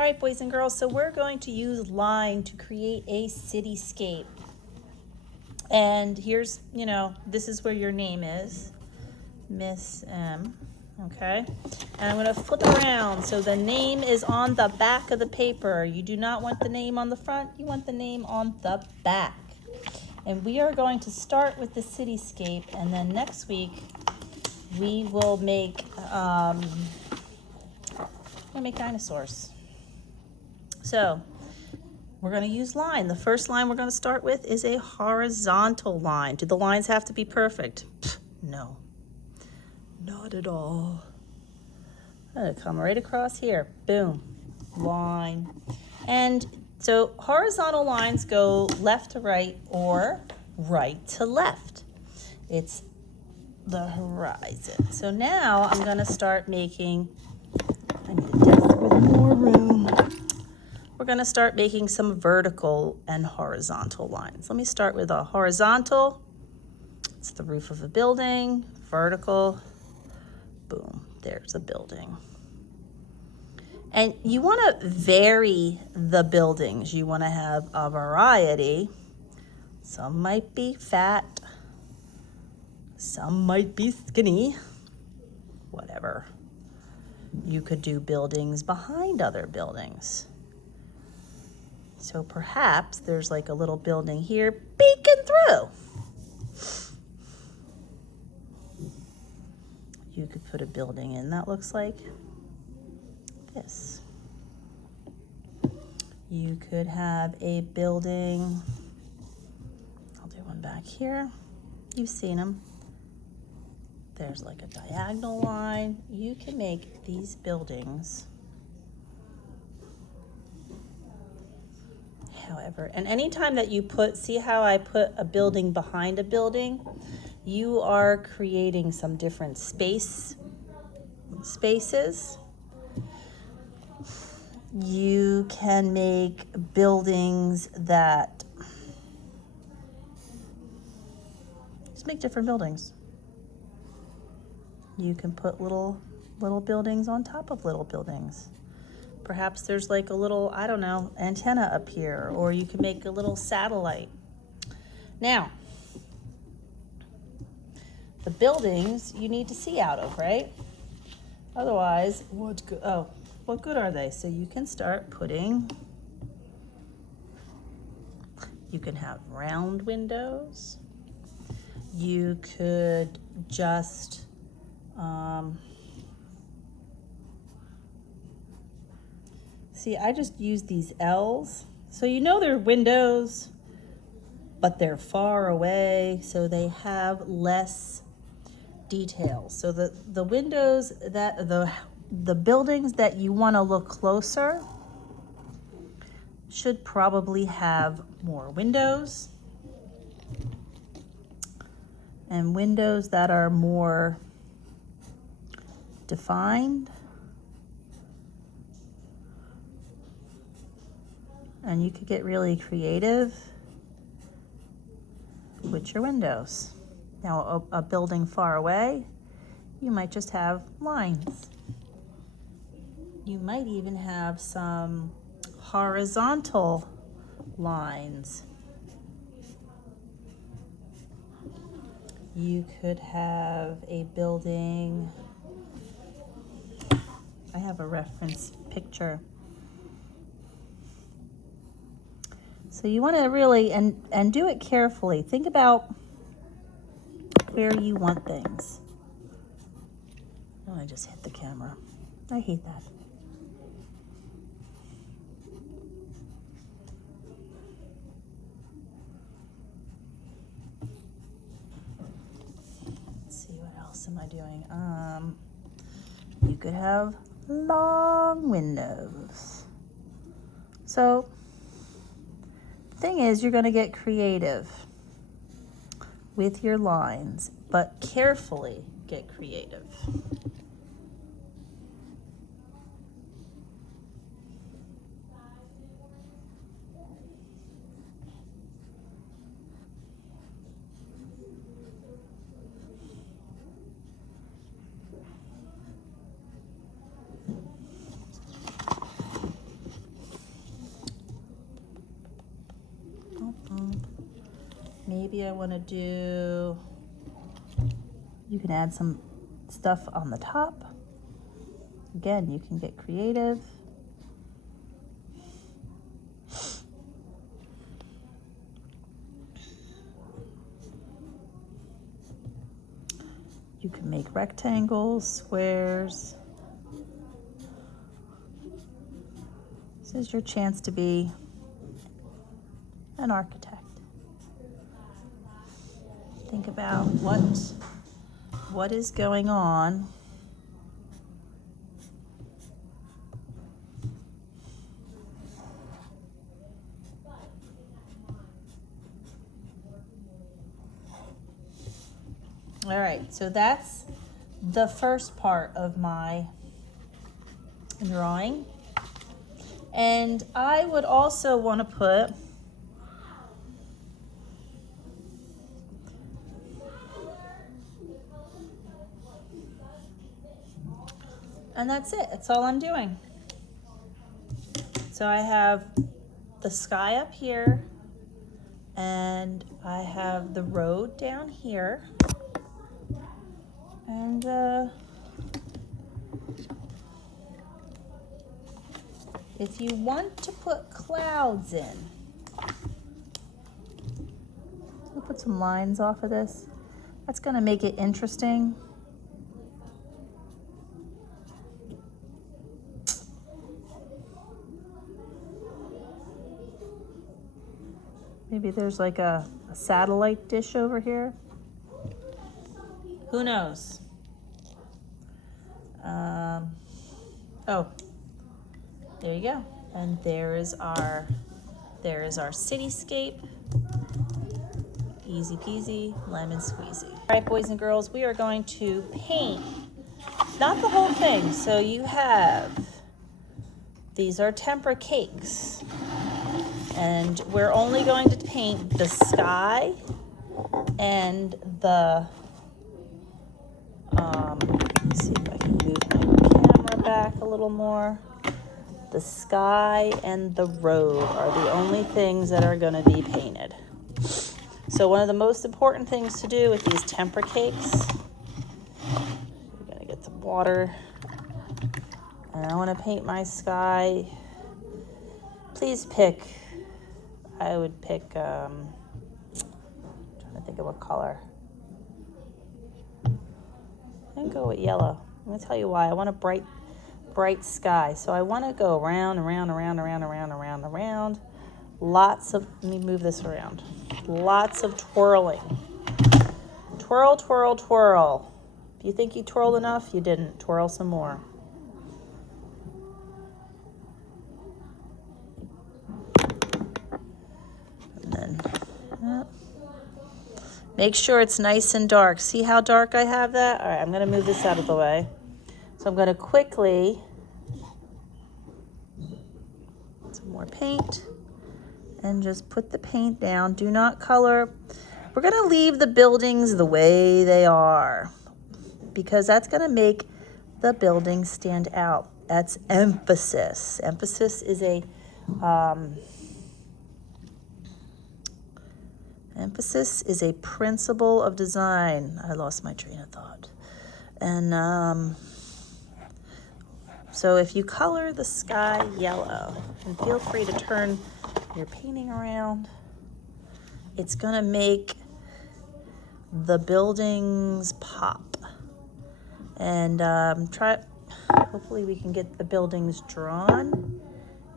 All right, boys and girls, so we're going to use line to create a cityscape. And here's, this is where your name is, Miss M, okay? And I'm gonna flip it around so the name is on the back of the paper. You do not want the name on the front, you want the name on the back. And we are going to start with the cityscape, and then next week we will make, dinosaurs. So we're going to use line. The first line we're going to start with is a horizontal line. Do the lines have to be perfect? No, not at all. I'm going to come right across here. Boom, line. And so horizontal lines go left to right or right to left. It's the horizon. So now I'm going to start making, I need a desk with more room. We're going to start making some vertical and horizontal lines. Let me start with a horizontal. It's the roof of a building. Vertical. Boom. There's a building. And you want to vary the buildings. You want to have a variety. Some might be fat. Some might be skinny. Whatever. You could do buildings behind other buildings. So perhaps there's like a little building here peeking through. You could put a building in that looks like this. You could have a building, I'll do one back here. You've seen them. There's like a diagonal line. You can make these buildings however, and anytime that you see how I put a building behind a building, you are creating some different spaces. You can make buildings that, just make different buildings. You can put little buildings on top of little buildings. Perhaps there's like a little, I don't know, antenna up here, or you can make a little satellite. Now, the buildings you need to see out of, right? Otherwise, what good are they? So you can start putting, you can have round windows. You could just, see, I just use these L's. So they're windows, but they're far away, so they have less details. So the windows that, the buildings that you want to look closer should probably have more windows. And windows that are more defined. And you could get really creative with your windows. Now, a building far away, you might just have lines. You might even have some horizontal lines. You could have a building, I have a reference picture. So you want to really, and do it carefully. Think about where you want things. Oh, I just hit the camera. I hate that. Let's see, what else am I doing? You could have long windows. So, the thing is, you're going to get creative with your lines, but carefully get creative. maybe I want to do, you can add some stuff on the top. Again, you can get creative. You can make rectangles, squares. This is your chance to be an architect. Think about what is going on. All right, so that's the first part of my drawing. And I would also want to put and that's it. That's all I'm doing. So I have the sky up here, and I have the road down here. And if you want to put clouds in, we'll put some lines off of this. That's going to make it interesting. Maybe there's like a satellite dish over here. Who knows? Oh, there you go. And there is our cityscape. Easy peasy, lemon squeezy. All right, boys and girls, we are going to paint, not the whole thing. So you have, these are tempera cakes. And we're only going to paint the sky and the, let's see if I can move my camera back a little more. The sky and the road are the only things that are going to be painted. So one of the most important things to do with these tempera cakes, we're going to get some water, and I want to paint my sky. Please pick, I would pick, I'm trying to think of what color. I'm going to go with yellow. I'm going to tell you why. I want a bright sky. So I want to go around, around, around, around, around, around, around. Lots of, let me move this around. Lots of twirling. Twirl, twirl, twirl. If you think you twirled enough, you didn't. Twirl some more. And then, make sure it's nice and dark. See how dark I have that? All right, I'm going to move this out of the way. So I'm going to quickly, some more paint, and just put the paint down. Do not color. We're going to leave the buildings the way they are because that's going to make the building stand out. That's emphasis. Emphasis is a principle of design. I lost my train of thought. And so if you color the sky yellow, and feel free to turn your painting around, it's gonna make the buildings pop. And hopefully we can get the buildings drawn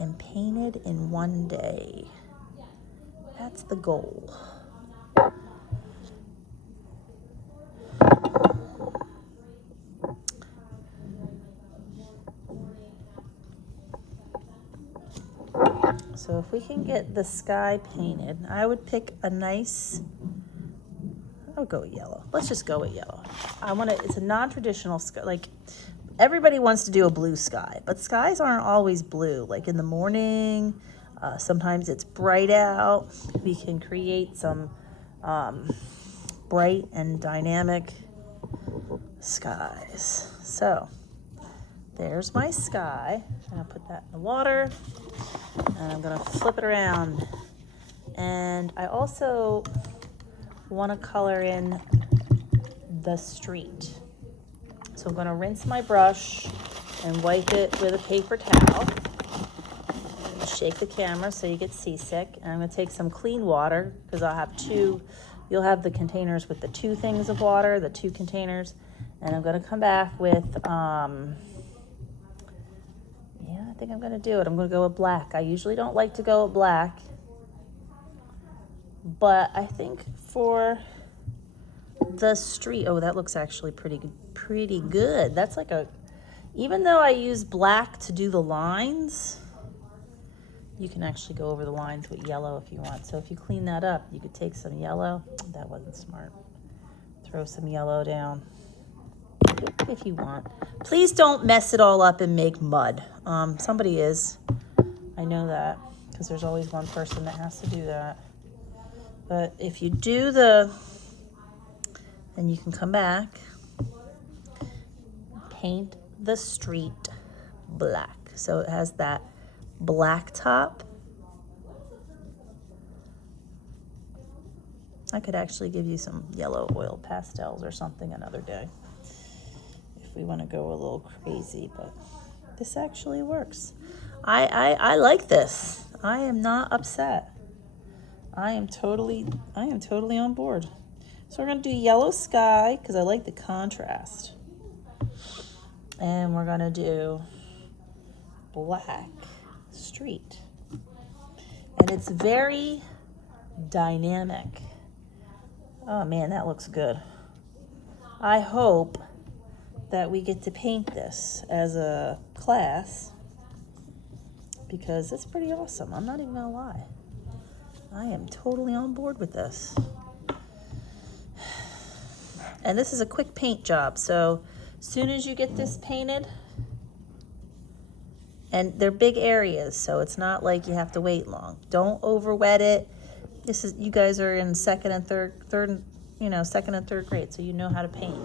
and painted in one day. That's the goal. So if we can get the sky painted, I would pick a nice, I would go with yellow. Let's just go with yellow. It's a non-traditional sky. Like everybody wants to do a blue sky, but skies aren't always blue. Like in the morning, sometimes it's bright out. We can create some bright and dynamic skies. So there's my sky. I'm gonna put that in the water and I'm gonna flip it around. And I also want to color in the street. So I'm going to rinse my brush and wipe it with a paper towel. Shake the camera so you get seasick. And I'm going to take some clean water because I'll have two. You'll have the containers with the two things of water, the two containers. And I'm going to come back with, I think I'm going to do it. I'm going to go with black. I usually don't like to go with black. But I think for the street, oh, that looks actually pretty good. That's like even though I use black to do the lines, you can actually go over the lines with yellow if you want. So if you clean that up, you could take some yellow. That wasn't smart. Throw some yellow down if you want. Please don't mess it all up and make mud. Somebody is. I know that because there's always one person that has to do that. But if you do then you can come back, paint the street black. So it has that black top. I could actually give you some yellow oil pastels or something another day if we want to go a little crazy, but this actually works. I like this. I am not upset. I am totally on board. So we're going to do yellow sky because I like the contrast. And we're going to do black street. And it's very dynamic. Oh man, that looks good. I hope that we get to paint this as a class because it's pretty awesome. I'm not even going to lie. I am totally on board with this. And this is a quick paint job, so as soon as you get this painted, and they're big areas, so it's not like you have to wait long. Don't over wet it. You guys are in second and third grade, so you know how to paint.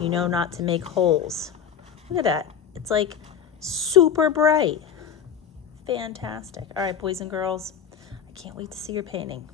You know not to make holes. Look at that. It's like super bright. Fantastic. All right, boys and girls, I can't wait to see your painting.